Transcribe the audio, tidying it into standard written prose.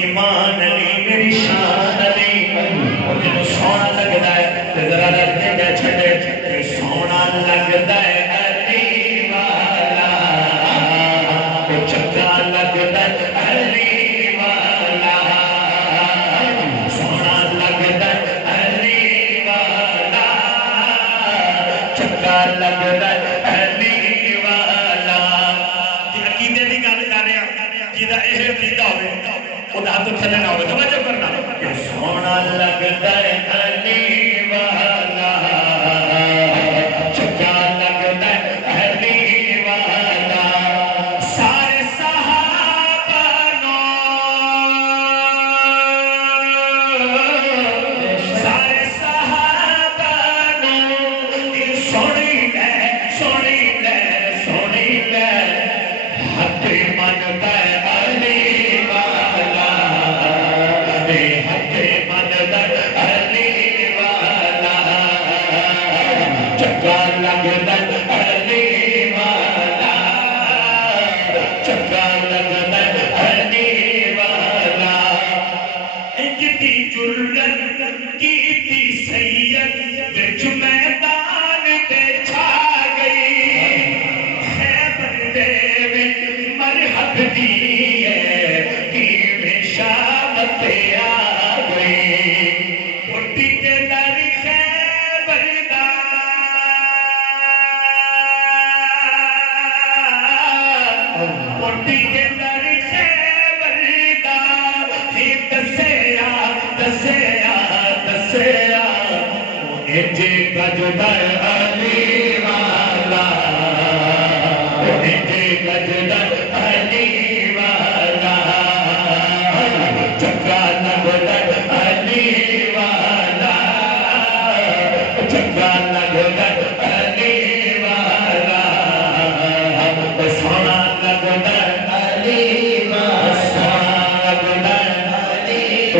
ایمان علی میری شان علی اور جنہوں سونا لگتا ہے تو ذرا رکھنے میں چھڑے کہ سونا لگتا ہے علی والا وہ چکا لگتا ہے علی والا سونا لگتا ہے علی والا چکا لگتا ہے علی والا یہ عقیدے کی گل کر رہے ہیں جہاں یہ عقیدہ ہوئے خدا تو تھلے نہ ہوئے توجہ کرنا کہ سونا لگتا ہے علی والا چکا لگتا ہے علی والا سارے صحابہ سارے صحابہ سونی لے حق من پہ علی والا حق من پہ علی والا چکا لگتا علی والا چکا لگتا علی والا کتی جرت کیتی سید وچ میدان تے چھا گئی خیبر دے وچ مرحب دی ہے کہ شامت آ گئی اٹھی تے در خیبر دا اٹھی تے در خیبر دا ہی دسیا انجے گجدر علی والا انجے گجدر علی والا چکا لگدر علی والا چکا لگدر علی والا سونا لگدر علی والا سونا لگدر علی